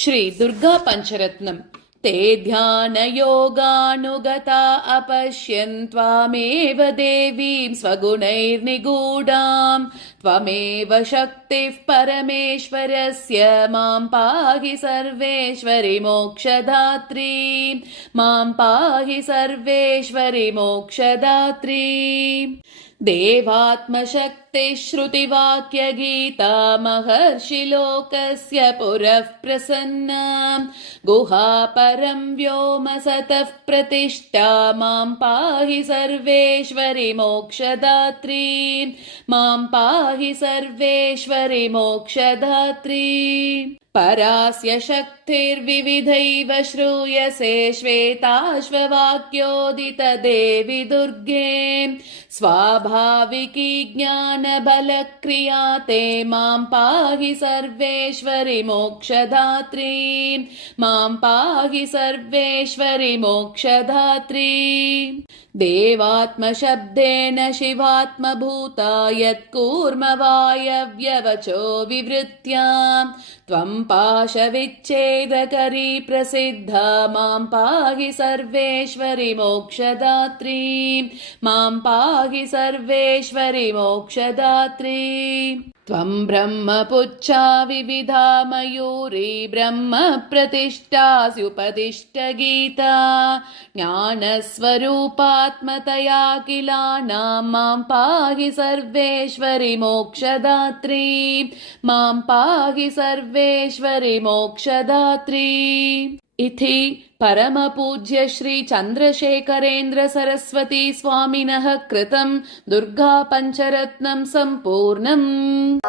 श्री दुर्गा पंचरत्नम्। ते ध्यानयोगानुगता अपश्यन् त्वामेव देवीं स्वगुणैर्निगूढाम्। त्वमेव शक्तिः परमेश्वरस्य मां पाहि सर्वेश्वरि मोक्षदात्री। मां पाहि सर्वेश्वरि मोक्षदात्री। देवात्मशक्तिः श्रुतिवाक्यगीता महर्षिलोकस्य पुरः प्रसन्ना। गुहापरं व्योम सतः प्रतिष्ठा मां पाहि सर्वेश्वरि मोक्षदात्री। मां पाहि सर्वेश्वरि मोक्षदात्री। परास्य शक्तिर्विविधैव श्रूयसे श्वेताश्ववाक्योदित देवि दुर्गे। स्वाभाविकी ज्ञानबलक्रिया ते मां पाहि सर्वेश्वरि मोक्षदात्री। मां पाहि सर्वेश्वरि मोक्षदात्री। देवात्मशब्देन शिवात्मभूता यत्कूर्मवायव्यवचो विवृत्या। त्वं पाशविच्छेदकरी प्रसिद्धा मां पाहि सर्वेश्वरि मोक्षदात्री। मां पाहि सर्वेश्वरि मोक्षदात्री। त्वं ब्रह्मपुच्छा विविधा मयूरी ब्रह्म प्रतिष्ठास्युपदिष्ट गीता। ज्ञानस्वरूपात्मतया किलानां मां पाहि सर्वेश्वरि मोक्षदात्री। मां पाहि सर्वेश्वरि मोक्षदात्री। इति परमपूज्य श्री चन्द्रशेखरेन्द्र सरस्वती स्वामिनः कृतं दुर्गा पंचरत्नं सम्पूर्णम्।